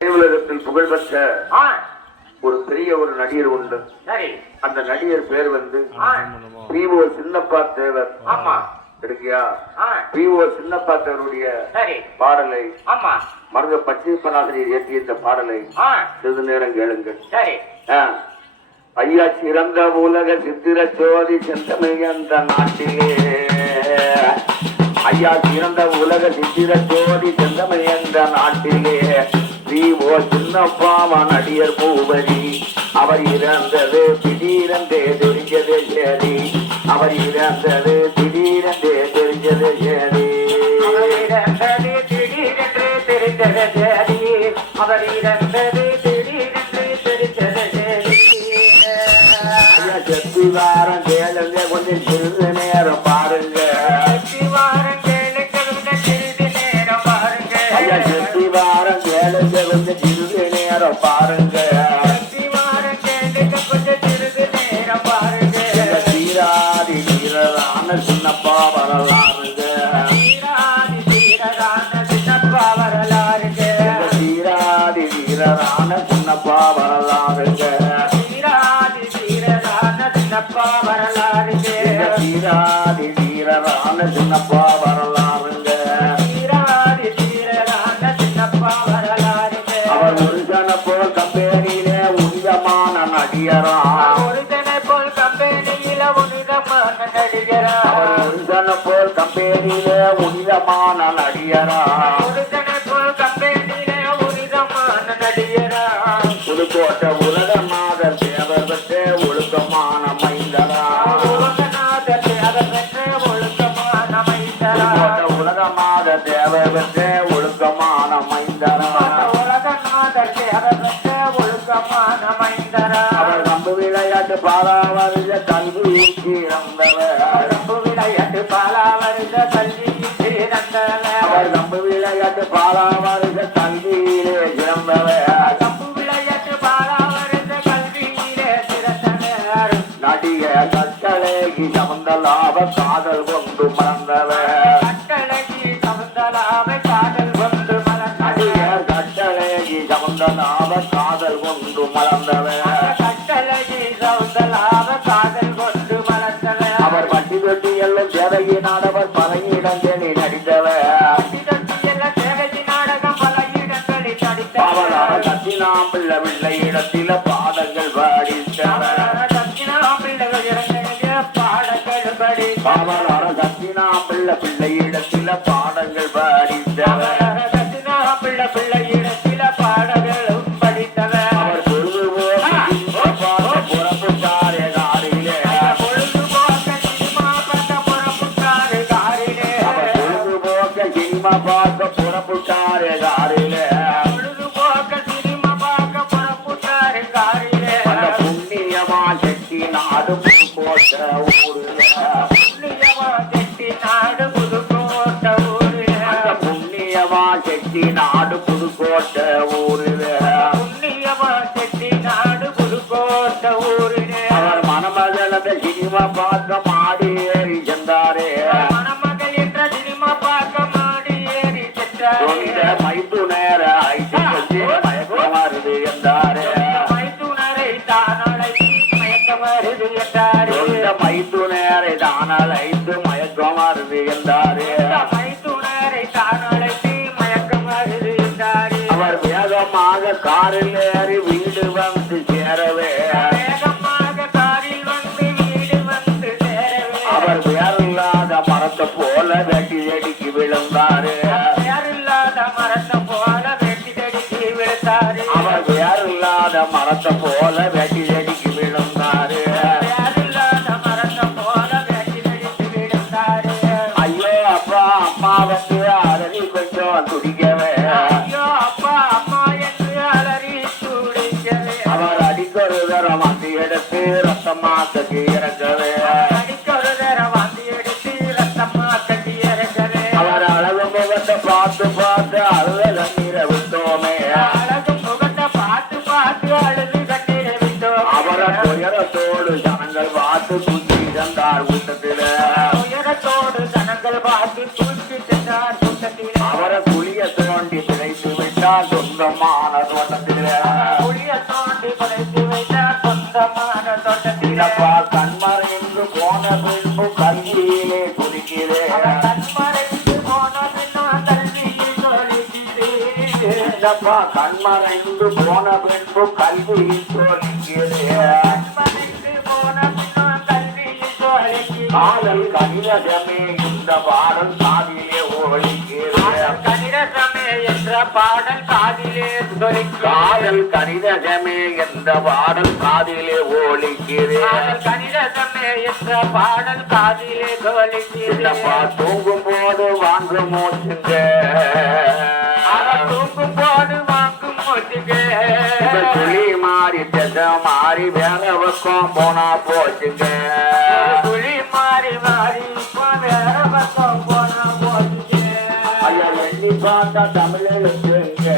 உலகத்தில் புகழ்பெற்ற ஒரு பெரிய ஒரு நடிகர் உண்டு. அந்த நடிகர் பேர் வந்து பி.ஓ. சின்னப்பா தேவர். இருக்கியா? பி.ஓ. சின்னப்பா தேவருடைய பாடலை மருத பச்சைப்பநாதனில் இயற்றிய இந்த பாடலை சிறிது நேரம் கேளுங்கள். ஐயா சிறந்த உலக சித்திர சோதி செந்தமிழ் என்ற நாட்டிலே, ஐயா சிறந்த உலக சித்திர ஜோதி செந்தமிழ் என்ற நாட்டிலே பி.ஓ. சின்னப்பாவா நடிகர் பூபதி. அவர் இறந்தது திடீரென்றே தெரிஞ்சது சரி. அவர் இறந்தது திடீரென்றே தெரிஞ்சது சரி. அவர் இறந்தது திடீரென்று தெரிஞ்சது சரி. அவர் இறந்தது திடீரென்று தெரிஞ்சது சரி. ஐயா செத்திவாரம் கேளுங்க, கொஞ்சம் சிறிது நேரம் பாருங்க. செத்திவாரம் கேளுங்க, கொஞ்சம் சிறிது நேரம் பாருங்க. ஐயா செத்திவாரம் கேளுங்க, கொஞ்சம் சிறிது நேரம் பாருங்க. செத்திவாரம் கேளுங்க, கொஞ்சம் சிறிது நேரம் பாருங்க. சீராதி வீரரான சின்னப்பா வரலாறுங்க. சீராதி வீரரான சின்னப்பா வரலாறுங்க. சீராதி வீரரான சின்னப்பா வரலாறுங்க. சீராதி வீரரான சின்னப்பா வரலாறுங்க. சீராதி வீரரான சின்னப்பா வரலாறுங்க. சீராதி வீரரான சின்னப்பா வரலாறுங்க. அவர் ஒருஜன போல் கம்பெனியிலே உனிதமான நடிகரா. ஒருஜன போல் கம்பெனியில உனிதமான நடிகரா. அவர் ஒருஜன போல் கம்பெனியிலே உனிதமான நடிகரா. ஒருஜன போல் கம்பெனியிலே உனிதமான நடிகரா. புதுக்கோட்டை உலகநாதர் தேவர் பெற்ற ஒழுக்கமான மைந்தரா. உலகநாதர் தேவர் பெற்ற ஒழுக்கமான மைந்தரா. உலகநாதர் தேவர் பெற்ற ஒழுக்கமான மைந்தரா. உலகநாதர் தேவர் பெற்ற ஒழுக்கமான மைந்தரா. அவர் நம்பு விளையாட்டு பாலாவருத கல்வி சிறந்தவர். நம்பு விளையாட்டு பாலாவருத கல்வி சிறந்தவர். அவர் நம்பு விளையாட்டு பாலாவருத கல்வியிலே சிறந்தவர். நம்பு விளையாட்டு பாலாவருத கல்வியிலே சிறந்தவர். நடிக கட்டளைக்கு சமந்தலாப காதல் கொண்டு மறந்தவர். கட்டளைக்கு சமந்தலாப காதல் கொண்டு மறந்தவர். கட்டளைக்கு சமந்தலாப காதல் கொண்டு மறந்தவர். கட்டளைக்கு சமந்தலாப காதல் கொண்டு மறந்தவர். அவர் பட்டி தொட்டி எல்லாம் தேவகி நாடவர் பல இடங்களில் நடித்தவர். தேவகி நாடகம் பல இடங்களில் நடித்தவர். அவர் கத்தினாம்பிள்ள பிள்ளை இடத்தில பாடங்கள் பாடித்தவர். கத்தினாம்பிள்ளை இடத்தில பாடங்கள் படித்தவர். பாடங்களும் படித்தவர். அவர் புறப்பட்டாரே காரிலே. பொழுதுபோக்க சினிமா பார்க்க புறப்பட்டாரே காரிலே. பொழுதுபோக்க சினிமா பார்க்க புறப்பட்டாரே காரிலே. பொழுதுபோக்க சினிமா பார்க்க புறப்பட்டாரே காரிலே. அந்த புண்ணியமா செட்டி நாடு புதுக்கோட்ட ஊருல. புண்ணியமா செட்டி நாடு புதுக்கோட்ட ஊருல. அந்த புண்ணியமா செட்டி நாடு புதுக்கோட்ட ஊருல. புண்ணியமா செட்டி நாடு புதுக்கோட்ட ஊருல. அவர் மணமகள சினிமா பார்க்க மாடி ஏறி சென்றாரே. மணமகள் என்ற சினிமா பார்க்க மாடி ஏறி சென்றாரே. மைத்துனர ஐந்து மயக்கம் வருது என்றாரே. மைத்துனரை தான் அழைத்து மயக்கம் வருது என்றாரே. மைத்துனரை தான் அழைத்து மயக்கம் வருது என்றாரே. மைத்துனரை தான் அழைத்து மயக்கம் வருது என்றாரே. அவர் வேகமாக காரில் ஏறி வீடு வந்து சேரவே. வேகமாக காரில் வந்து வீடு வந்து சேரவே. அவர் வேறில்லாத மரத்தை போல வெட்டி அடிக்கி விழுந்தாரு. வேறில்லாத மரத்தை போல வெட்டி அடிக்கி விழுந்தாரு. அவர் வேறில்லாத மரத்தை போல வெட்டி அடிக்கி விழுந்தாரு. வேறில்லாத மரத்தை போல வெட்டி அடிக்கி விழுந்தாரு. ஐயோ அப்பா அம்மா வந்து அலறி கொஞ்சம் துடிக்கவே. ஐயோ அப்பா அம்மா என்று அலறி துடிக்கவே. அவர் அடிக்கொரு தரம் வந்து எடுத்து ரத்தமா கட்டி இறக்கவே. அடிக்கொரு தரம் வந்து எடுத்து ரத்தமா கட்டி இறக்கவே. அவர் அழகு முகத்தை பார்த்து பார்த்து அழுத கண்ணீரை விட்டோமே. அழகு முகத்தை பார்த்து பார்த்து அழுது கண்ணீரை விட்டோம். அவரை துயரத்தோடு ஜனங்கள் பார்த்து தூக்கி சென்றார் கூட்டத்தில. துயரத்தோடு ஜனங்கள் பார்த்து தூக்கி சென்றார் கூட்டத்தில். அவரை குளிய தோண்டி பிழைத்து விட்டார் சொன்ன சொந்தமான தோட்டத்திலே புளிய தோண்டி புதைத்து வைத்த சொந்தமான தோட்டத்திலே இல்லப்பா கண்மறைந்து போன பின்பு கல்வியிலே குதிக்கிறேன் கண்மறைந்து போன பின்னும் கல்வியில் சொல்லிக்கிறேன் இல்லப்பா கண்மறைந்து போன பின்பு கல்வியில் சொல்லிக்கிறேன் கண்மறைந்து போன பின்னும் கல்வியில் சொல்லிக்கிறேன் காதல் கணிதமே இந்த பாடல் காதிலே ஒழிக்கிறேன் கணிதமே என்ற பாடல் காதிலே சொலிக்கிறேன் காதல் கணிதமே என்ற பாடல் காதிலே ஒழிக்கிறேன் கணிதமே என்ற பாடல் காதிலே இல்லப்பா சொலிக்கிறேன் தூங்கும் போது வாங்க மூச்சுங்க தூக்கும் போது வாங்கும் போச்சுங்க துளி மாறி திசை மாறி வேற பக்கம் போனா போச்சுங்க துளி மாறி மாறி இப்போ வேற பக்கம் போனா போச்சுங்க ஐயா எண்ணி பார்த்தா தமிழ் எழுத்துங்க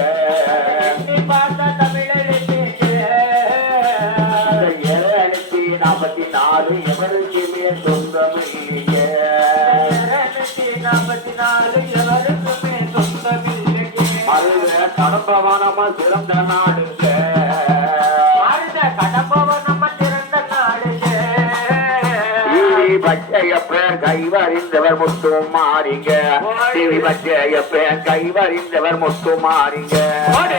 எண்ணி பார்த்தா தமிழ் எழுத்துங்க 744 எவருக்குமே சொந்தம் இல்லைங்க 244 எவருக்குமே சொந்தமில்லைங்க மருத கடம்பவனமா சிறந்த நாடுங்க வாழ்ந்த கடம்பவன் நம்ம திறந்த நாடுங்க பச்சையப்ப கைவறிந்தவர் முத்து மாறிங்க பச்சையப்ப கைவறிந்தவர் முத்து மாறிங்க ஓடு